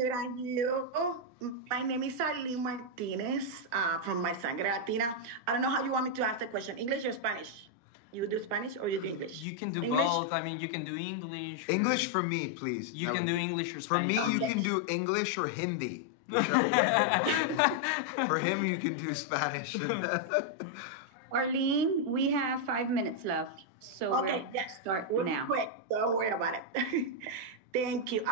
good on you. My name is Arlene Martinez from My Sangre Latina. I don't know how you want me to ask the question, English or Spanish? You do Spanish or you do English? You can do English? both. I mean, you can do English. English for me, please. You can do English or For Spanish. me, you Okay. can do English or Hindi. For him, you can do Spanish. Arlene, we have 5 minutes left, so Okay, we'll yes. start We'll be now. quick. Don't worry about it. Thank you.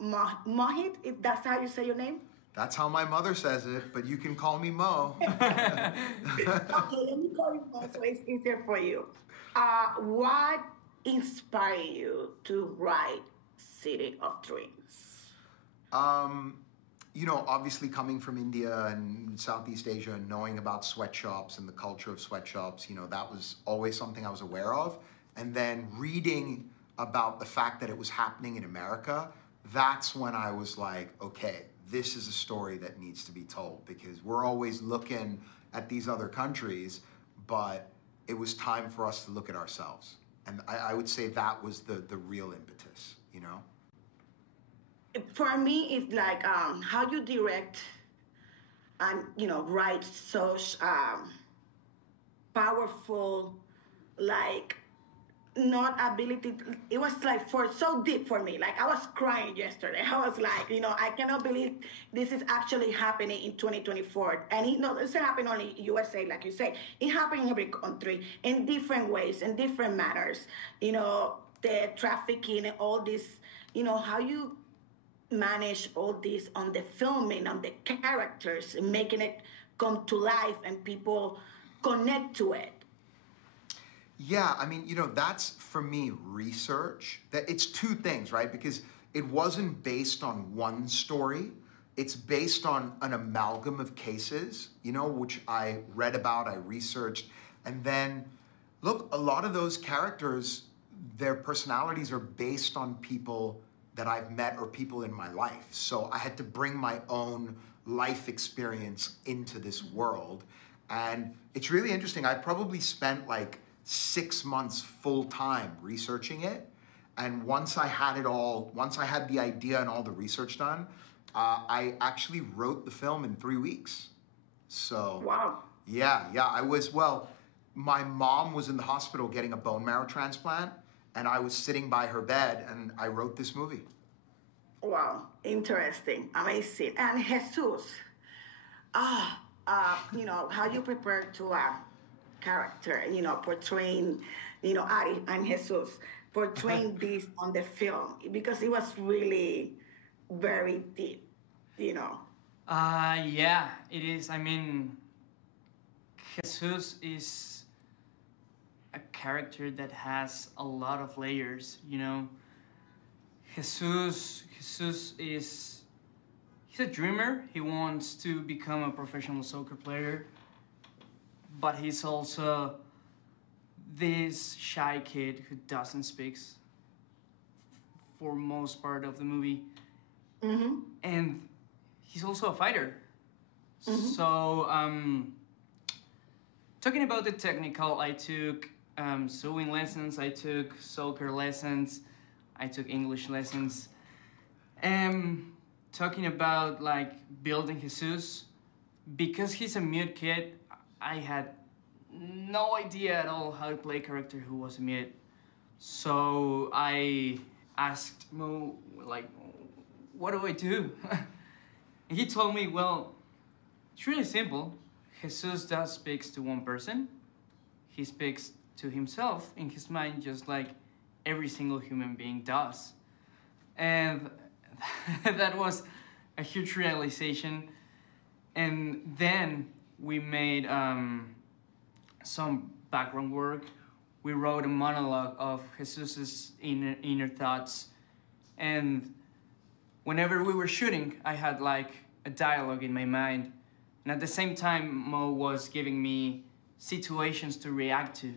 Mohit, if that's how you say your name? That's how my mother says it, but you can call me Mo. Okay, let me call you Mo so it's easier for you. What inspired you to write City of Dreams? Obviously coming from India and Southeast Asia and knowing about sweatshops and the culture of sweatshops, that was always something I was aware of. And then reading about the fact that it was happening in America, that's when I was like, okay, this is a story that needs to be told, because we're always looking at these other countries, but it was time for us to look at ourselves. And I would say that was the real impetus, For me, it's like how you direct and write such powerful, like not ability. It was like so deep for me. Like I was crying yesterday. I was like, I cannot believe this is actually happening in 2024. And it doesn't happen only in USA, like you say. It happened in every country in different ways, in different manners. The trafficking and all this. How you manage all this on the filming, on the characters, and making it come to life and people connect to it. Yeah, I mean, that's for me research. That it's two things, right? Because it wasn't based on one story. It's based on an amalgam of cases, which I read about, I researched. And then, look, a lot of those characters, their personalities are based on people that I've met or people in my life. So I had to bring my own life experience into this world. And it's really interesting. I probably spent like 6 months full time researching it. And once I had the idea and all the research done, I actually wrote the film in 3 weeks. So, wow. Yeah, my mom was in the hospital getting a bone marrow transplant, and I was sitting by her bed, and I wrote this movie. Wow, interesting, amazing. And Jesus, how you prepare to a character, portraying, Ari and Jesus, portraying this on the film, because it was really very deep, Yeah, it is. I mean, Jesus is a character that has a lot of layers, Jesus he's a dreamer. He wants to become a professional soccer player, but he's also this shy kid who doesn't speak for most part of the movie. Mm-hmm. And he's also a fighter. Mm-hmm. So, talking about the technical, I took sewing lessons, I took soccer lessons, I took English lessons. Talking about like building Jesus, because he's a mute kid, I had no idea at all how to play a character who was mute. So I asked Mo, like, what do I do? And he told me, well, it's really simple. Jesus does speaks to one person. He speaks to himself in his mind, just like every single human being does. And that was a huge realization. And then we made some background work. We wrote a monologue of Jesus's inner thoughts. And whenever we were shooting, I had like a dialogue in my mind. And at the same time, Mo was giving me situations to react to.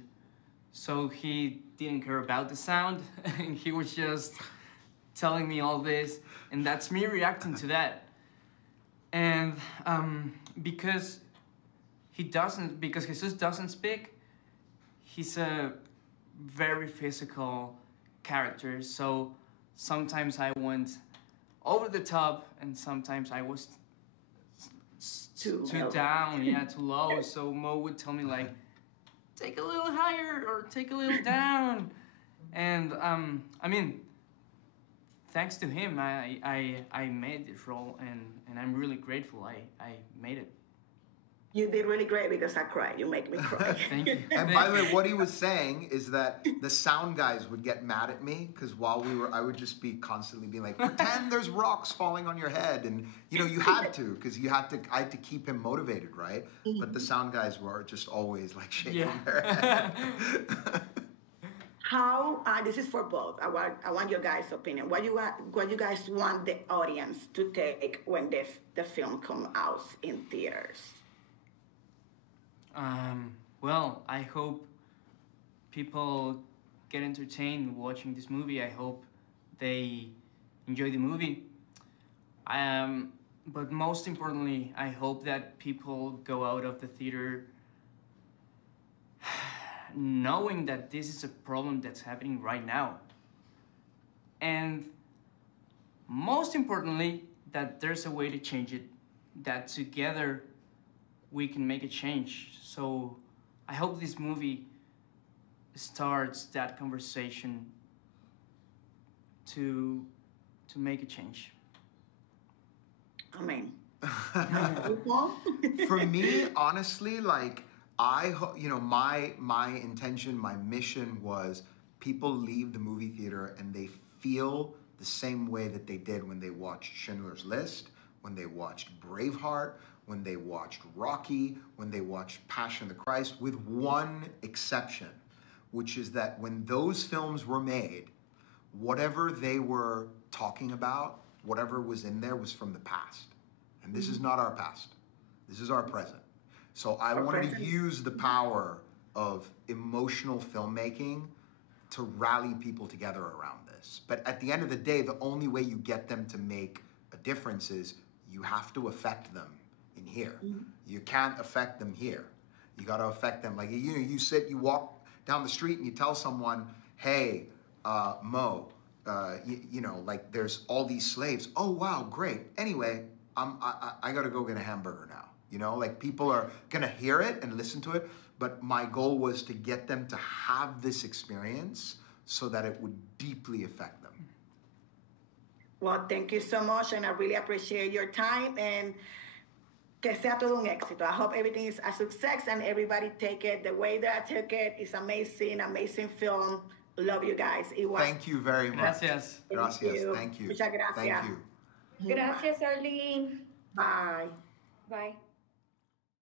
So he didn't care about the sound, and he was just telling me all this, and that's me reacting to that. And because Jesus doesn't speak, he's a very physical character. So sometimes I went over the top, and sometimes I was too low. down, yeah, too low. So Mo would tell me like, take a little higher or take a little down, and I mean, thanks to him, I made this role, and I'm really grateful. I made it. You did really great because I cried. You make me cry. Thank you. And by the way, what he was saying is that the sound guys would get mad at me because while we were, I would just be constantly being like, pretend there's rocks falling on your head. And, you know, you had to because I had to keep him motivated, right? But the sound guys were just always like shaking their head. How this is for both. I want your guys' opinion. What you guys want the audience to take when the film come out in theaters? Well, I hope people get entertained watching this movie. I hope they enjoy the movie. But most importantly, I hope that people go out of the theater knowing that this is a problem that's happening right now. And most importantly, that there's a way to change it, that together we can make a change. So I hope this movie starts that conversation to make a change. Amen. For me, honestly, like you know, my intention, my mission was people leave the movie theater and they feel the same way that they did when they watched Schindler's List, when they watched Braveheart, when they watched Rocky, when they watched Passion of the Christ, with one exception, which is that when those films were made, whatever they were talking about, whatever was in there was from the past. And this is not our past. This is our present. So I wanted to use the power of emotional filmmaking to rally people together around this. But at the end of the day, the only way you get them to make a difference is you have to affect them in here. You can't affect them here. You got to affect them. Like, you know, you walk down the street and you tell someone, hey, Mo, you know, like there's all these slaves. Oh, wow, great. Anyway, I got to go get a hamburger now. You know, like people are going to hear it and listen to it. But my goal was to get them to have this experience so that it would deeply affect them. Well, thank you so much, and I really appreciate your time, and que sea todo un éxito. I hope everything is a success and everybody take it the way that I took it. It's amazing, amazing film. Love you guys. It was. Thank you very much. Gracias. Gracias. Thank you. Muchas gracias. Thank you. Gracias, Arlene. Bye. Bye.